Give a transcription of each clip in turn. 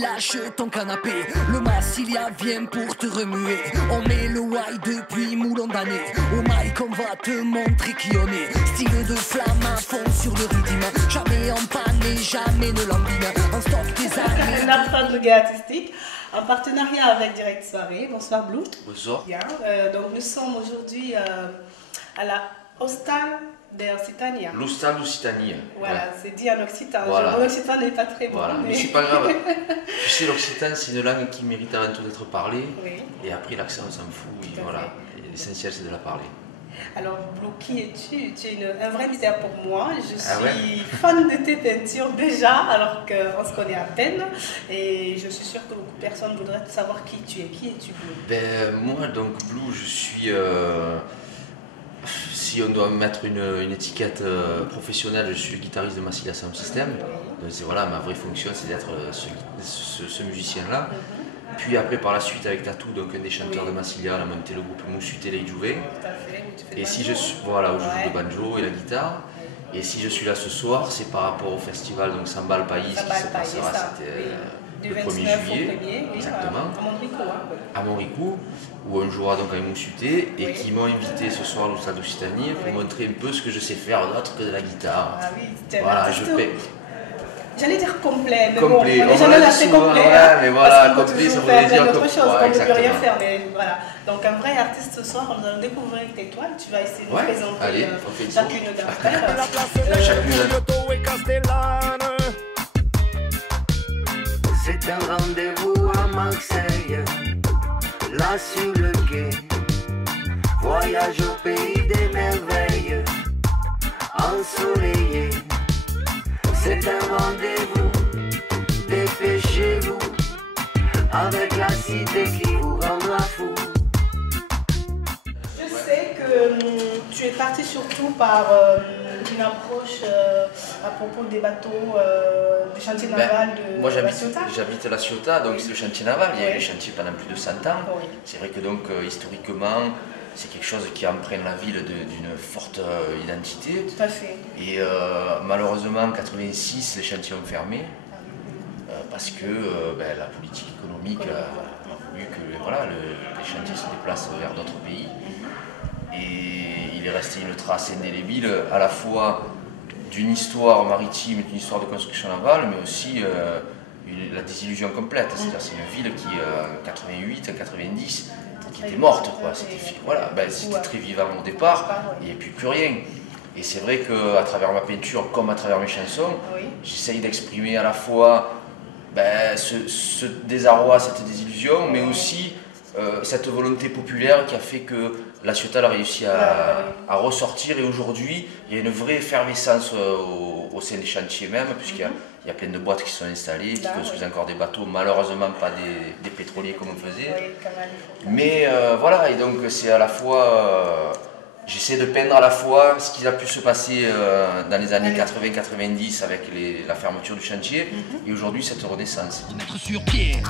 lâche ton canapé. Le Massilia vient pour te remuer. On met le why depuis moulon d'années. Au mic on va te montrer qui on est. Style de flamme à fond sur le rythme. Jamais en panne et jamais ne lambine. On stocke tes années. Un instant de gars artistique en partenariat avec Direct Soirée. Bonsoir Blue. Bonsoir. Bien. Donc nous sommes aujourd'hui à la Hostal d'Occitania. L'Hostal d'Occitanie. Voilà, ouais. c'est dit en occitan. Voilà. Mon occitan n'est pas très bon. Voilà, mais c'est pas grave. Tu sais, l'occitan, c'est une langue qui mérite avant tout d'être parlée. Oui. Et après, l'accent, on s'en fout. Et voilà. L'essentiel, c'est de la parler. Alors, Blue, qui es-tu? Tu es un vrai mystère pour moi. Je suis ouais. fan de tes peintures déjà, alors qu'on se connaît à peine. Et je suis sûre que beaucoup de personnes voudraient savoir qui tu es. Qui es-tu, Blue? Ben, moi, donc, Blue, je suis... si on doit mettre une étiquette professionnelle, je suis le guitariste de Massilia Sound System. Donc, voilà, ma vraie fonction, c'est d'être ce musicien-là. Puis après, par la suite, avec Tatou, donc un des chanteurs de Massilia, on a monté le groupe Moussu Télé Juve. Et si je suis, voilà, où je joue le banjo et la guitare. Et si je suis là ce soir, c'est par rapport au festival donc Samba al País qui se passera le 1er juillet, exactement, à Montricou, où on jouera donc avec Moussuté et qui m'ont invité ce soir à l'Hostal d'Occitanie pour montrer un peu ce que je sais faire d'autre que de la guitare. Ah oui, voilà, je paie. J'allais dire complet, mais complet. bon, on n'est jamais assez complet. Ouais, mais voilà, complet, ça voudrait dire autre chose, on ne peut plus rien faire, mais voilà. Donc un vrai artiste ce soir, nous allons découvrir tes toiles. Tu vas essayer de nous présenter chacune d'entre elles. C'est un rendez-vous à Marseille, là sur le quai. Voyage au pays des merveilles, ensoleillé. C'est un rendez-vous, dépêchez-vous, avec la cité qui vous rendra fou. Je sais que tu es parti surtout par une approche à propos des bateaux, du chantier naval de La Ciotat. J'habite La Ciotat, donc c'est le chantier naval, il y a eu les chantiers pendant plus de 100 ans. Oui. C'est vrai que donc historiquement, c'est quelque chose qui emprunte la ville d'une forte identité. Tout à fait. Et malheureusement, en 86, les chantiers ont fermé parce que la politique économique a voulu que voilà, les chantiers se déplacent vers d'autres pays. Et il est resté une trace indélébile à la fois d'une histoire maritime et d'une histoire de construction navale, mais aussi la désillusion complète. C'est-à-dire c'est une ville qui, en 88, en 90, qui était morte, quoi. C'était très vivant au départ, il n'y avait plus rien. Et c'est vrai qu'à travers ma peinture, comme à travers mes chansons, j'essaye d'exprimer à la fois ce désarroi, cette désillusion, mais aussi cette volonté populaire qui a fait que La Ciotat a réussi à ressortir. Et aujourd'hui, il y a une vraie effervescence au sein des chantiers même, puisqu'il y a plein de boîtes qui sont installées, qui construisent encore des bateaux, malheureusement pas des pétroliers comme on faisait. Mais voilà, et donc c'est à la fois... J'essaie de peindre à la fois ce qui a pu se passer dans les années 80-90 avec la fermeture du chantier et aujourd'hui cette renaissance. Mettre sur pied,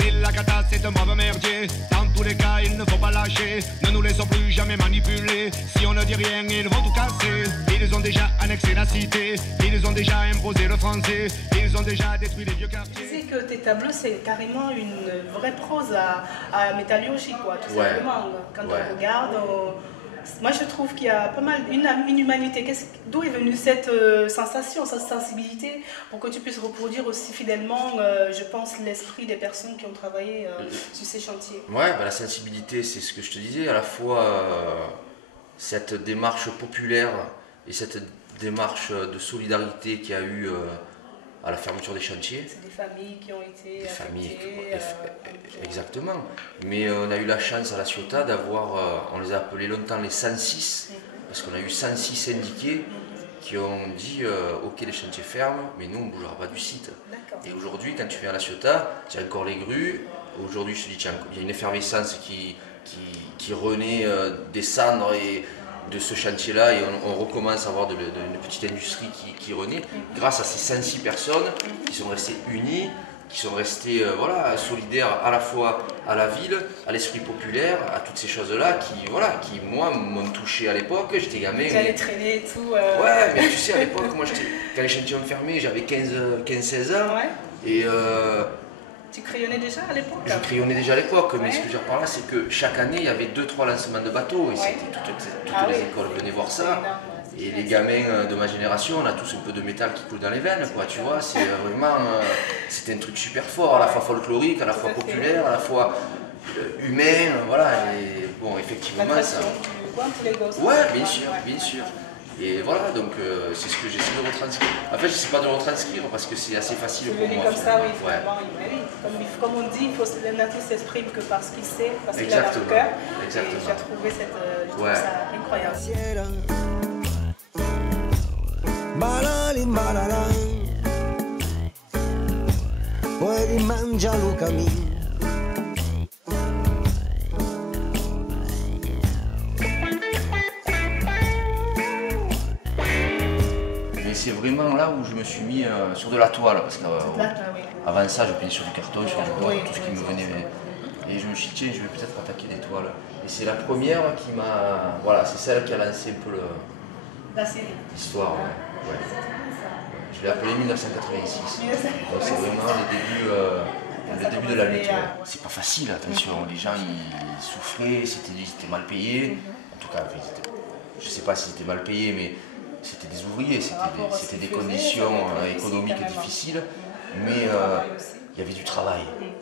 c'est la cata, c'est un brave merdier. Dans tous les cas, il ne faut pas lâcher. Ne nous laissons plus jamais manipuler. Si on ne dit rien, ils vont tout casser. Ils ont déjà annexé la cité. Ils ont déjà imposé le français. Ils ont déjà détruit les vieux quartiers. Tu sais que tes tableaux, c'est carrément une vraie prose à métallurgie, quoi, tout simplement. Quand on regarde... Moi, je trouve qu'il y a pas mal une humanité. D'où est venue cette sensation, cette sensibilité, pour que tu puisses reproduire aussi fidèlement, je pense, l'esprit des personnes qui ont travaillé sur ces chantiers? Ouais, la sensibilité, c'est ce que je te disais, à la fois cette démarche populaire et cette démarche de solidarité qu'il y a eu à la fermeture des chantiers. C'est des familles qui ont été exactement. Mais on a eu la chance à La Ciotat d'avoir, on les a appelés longtemps les 106, parce qu'on a eu 106 syndiqués qui ont dit ok, les chantiers ferment, mais nous on ne bougera pas du site. Et aujourd'hui, quand tu viens à La Ciotat, tu as encore les grues. Aujourd'hui, je te dis, il y a une effervescence qui renaît des cendres de ce chantier-là, et on recommence à avoir une petite industrie qui renaît grâce à ces 106 personnes qui sont restées unies, qui sont restées solidaires à la fois à la ville, à l'esprit populaire, à toutes ces choses-là qui moi m'ont touché à l'époque. J'étais gamin. J'allais traîner et tout. Ouais, mais tu sais, à l'époque, moi quand les chantiers ont fermé, j'avais 15-16 ans. Ouais. Et Tu crayonnais déjà à l'époque? Je crayonnais déjà à l'époque, mais ce que je veux dire par là, c'est que chaque année, il y avait 2-3 lancements de bateaux, et c'était toutes les écoles venaient voir ça. Et les gamins de ma génération, on a tous un peu de métal qui coule dans les veines, quoi, tu vois. C'est vraiment, c'était un truc super fort, à la fois folklorique, à la fois populaire, à la fois humain, voilà. Et bon, effectivement, ça. Ouais, bien sûr, bien sûr. Et voilà, donc c'est ce que j'essaie de retranscrire. En fait, je ne sais pas de le retranscrire parce que c'est assez facile pour moi. Comme ça, oui, comme on dit, il faut que l'artiste s'exprime que parce qu'il sait, parce qu'il a le cœur. Exactement. Et j'ai trouvé ça incroyable. Balali balala, puoi mangiarlo camino. Mais c'est vraiment là où je me suis mis sur de la toile, parce qu'avant ça, je peignais sur du carton, sur du bois, tout ce qui me venait. Et je me suis dit, tiens, je vais peut-être attaquer des toiles. Et c'est la première qui m'a. Voilà, c'est celle qui a lancé un peu l'histoire. Ouais. Je l'ai appelé 1986. Donc c'est vraiment le début de la lutte. Ouais. C'est pas facile, attention. Les gens ils souffraient, ils étaient mal payés. En tout cas, je sais pas s'ils étaient mal payés, mais c'était des ouvriers, c'était des conditions économiques difficiles. Mais il y avait du travail.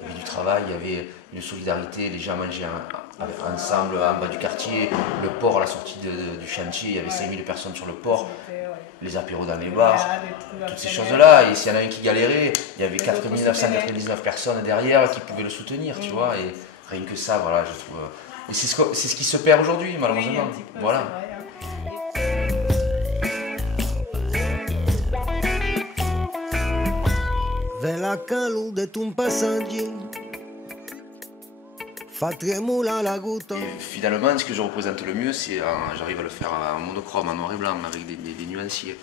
Il y avait une solidarité, les gens mangeaient ensemble en bas du quartier. Le port, à la sortie du chantier, il y avait 5000 personnes sur le port. Les apéros dans les bars, toutes ces choses-là. Et s'il y en a un qui galérait, il y avait 4999 personnes derrière qui pouvaient le soutenir, tu vois. Et rien que ça, voilà, je trouve. Et c'est ce qui se perd aujourd'hui, malheureusement. Voilà. Vela calor de ton passager, fa tremola la goutte. Et finalement, ce que je représente le mieux, c'est j'arrive à le faire en monochrome, en noir et blanc, avec des nuanciers.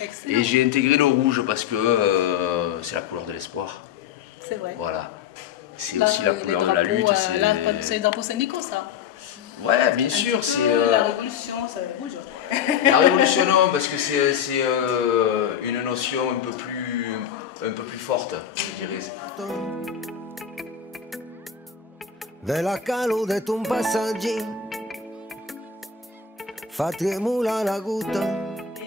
Excellent. Et j'ai intégré le rouge parce que c'est la couleur de l'espoir. C'est vrai. Voilà. C'est aussi la couleur de la lutte. C'est les drapeaux syndicaux, ça. Ouais, bien sûr. C'est la révolution, c'est rouge. La révolution, non, parce que c'est une notion un peu plus forte, je dirais. Vela calor de ton passager, fa tremola la goutte.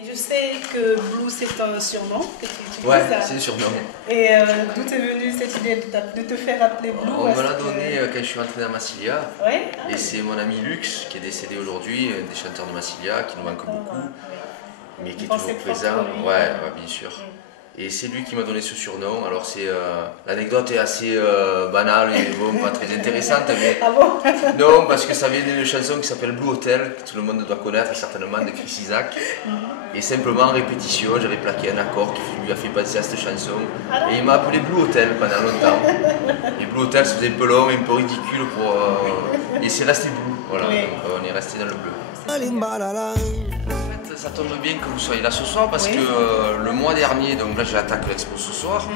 Je sais que Blue, c'est un surnom que tu utilises. Ouais, c'est un surnom. Et d'où est venue cette idée de te faire appeler Blue? On me l'a donné quand je suis entré dans Massilia. Ouais. Et c'est mon ami Lux, qui est décédé aujourd'hui, un des chanteurs de Massilia, qui nous manque beaucoup, mais qui est toujours présent. Ouais, bien sûr. Et c'est lui qui m'a donné ce surnom. Alors l'anecdote est assez banale et bon, pas très intéressante, mais ah bon? non, parce que ça vient d'une chanson qui s'appelle Blue Hotel, que tout le monde doit connaître certainement, de Chris Isaak. Et simplement en répétition, j'avais plaqué un accord qui lui a fait penser à cette chanson. Et il m'a appelé Blue Hotel pendant longtemps. Et Blue Hotel, c'était un peu long et un peu ridicule pour. Et c'est resté Blue. Voilà, donc on est resté dans le bleu. Ça tombe bien que vous soyez là ce soir parce que le mois dernier, donc là j'attaque l'expo ce soir,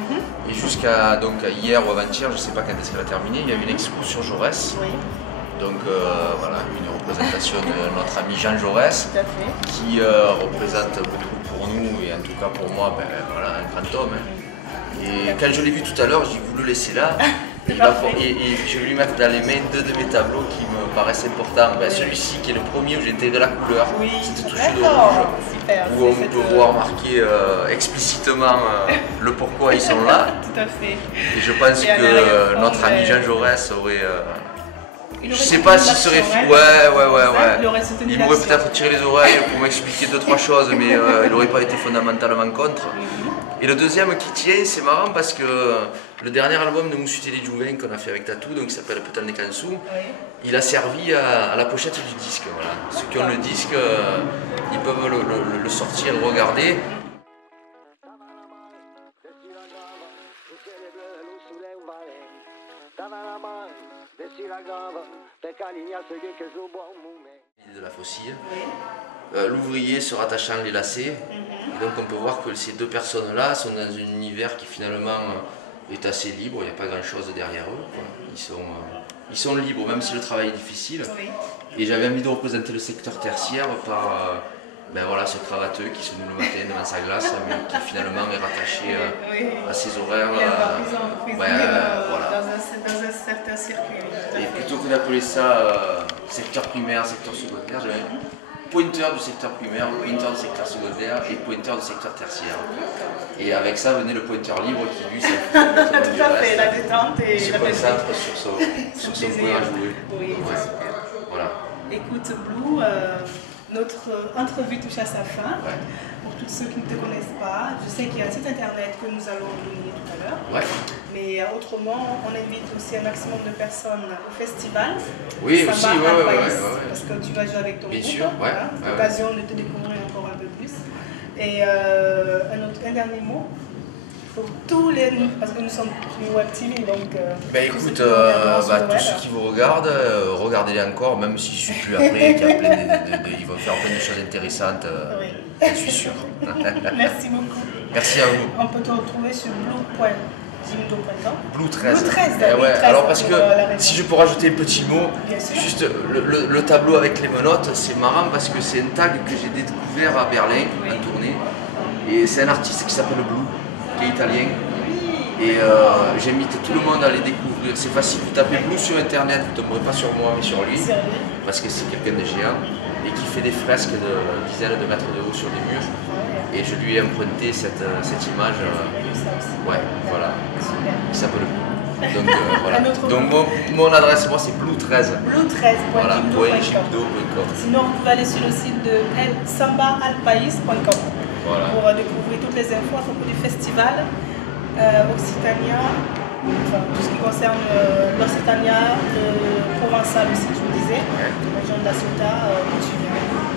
et jusqu'à hier ou avant-hier, je ne sais pas quand est-ce qu'elle a terminé, il y a eu une expo sur Jaurès. Oui. Donc voilà, une représentation de notre ami Jean Jaurès, qui représente beaucoup pour nous et en tout cas pour moi, voilà, un grand homme. Et quand je l'ai vu tout à l'heure, j'ai dit vous le laissez là. Et je vais lui mettre dans les mains deux de mes tableaux qui me paraissent importants. Celui-ci qui est le premier où j'ai intégré la couleur, c'était touché de rouge, où on peut voir marqué explicitement le pourquoi ils sont là. Tout à fait. Et je pense que notre ami Jean Jaurès aurait... je sais pas s'il serait... Ouais. Il m'aurait peut-être tiré les oreilles pour m'expliquer 2-3 choses, mais il n'aurait pas été fondamentalement contre. Et le deuxième qui tient, c'est marrant parce que le dernier album de Moussuté des Jouvin qu'on a fait avec Tatou, donc qui s'appelle Petan de Kansou, il a servi à la pochette du disque. Voilà. Ceux qui ont le disque, ils peuvent le sortir, le regarder. De la faucille. L'ouvrier se rattachant les lacets. Et donc on peut voir que ces deux personnes-là sont dans un univers qui finalement est assez libre, il n'y a pas grand-chose derrière eux, quoi. Ils sont libres, même si le travail est difficile. Et j'avais envie de représenter le secteur tertiaire par ben voilà, ce cravateux qui se noue le matin devant sa glace, mais qui finalement est rattaché à ses horaires. Voilà. Dans un certain circuit. Et plutôt que d'appeler ça secteur primaire, secteur secondaire, j'avais pointeur du secteur primaire, pointeur du secteur secondaire et pointeur du secteur tertiaire. Et avec ça venait le pointeur libre qui lui s'est tout à fait, la détente et se concentre sur son point à jouer. Oui, c'est super. Voilà. Écoute Blue, notre entrevue touche à sa fin. Ouais. Pour tous ceux qui ne te connaissent pas, je sais qu'il y a un site internet que nous allons donner tout à l'heure. Ouais. Mais autrement, on invite aussi un maximum de personnes au festival. Oui, aussi, ouais. Parce que tu vas jouer avec ton Bien groupe. sûr, ouais. Voilà, l'occasion de te découvrir encore un peu plus. Et un dernier mot pour tous les... Parce que nous sommes web TV, donc... Ben écoute, tous ceux qui vous regardent, regardez-les encore, même si je suis plus après, qu'il y a ils vont faire plein de choses intéressantes, je suis sûr. Merci beaucoup. Merci à vous. On peut te retrouver sur blue.jimdo.com. Blue 13. Blue 13, ouais. Alors parce que si je peux rajouter un petit mot, juste le tableau avec les menottes, c'est marrant parce que c'est un tag que j'ai découvert à Berlin en tournée. Et c'est un artiste qui s'appelle Blue, qui est italien. Et j'invite tout le monde à aller découvrir. C'est facile, vous tapez Blue sur internet, vous ne tomberez pas sur moi mais sur lui. Parce que c'est quelqu'un de géant et qui fait des fresques de dizaines de mètres de haut sur des murs. Et je lui ai emprunté cette image. Ouais, voilà. Qui s'appelle Blue. Donc voilà. Donc mon adresse, moi c'est Blue13. Blue13.jimdo.com. Voilà, .jimdo.com. Sinon, vous pouvez aller sur le site de sambaalpais.com pour découvrir toutes les infos à propos du festival Occitania, enfin tout ce qui concerne l'Occitania, le Provençal aussi, je vous disais, la région de la Ciotat,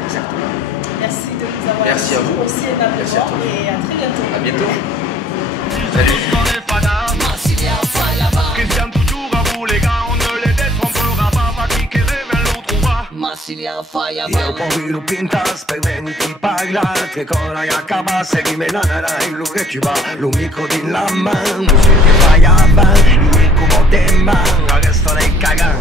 exactement. Merci de nous avoir Merci à vous. Aussi énormément et à très bientôt. À bientôt. Christian toujours à vous les gars, on ne les détrompera pas, va qui révèle l'autre va. Massilia Fire Io poi lo pintas per venti parla che cosa ya acaba seguime la lo che ci va l'unico di la mano se ti fai avanti il cubo de man adesso lei caga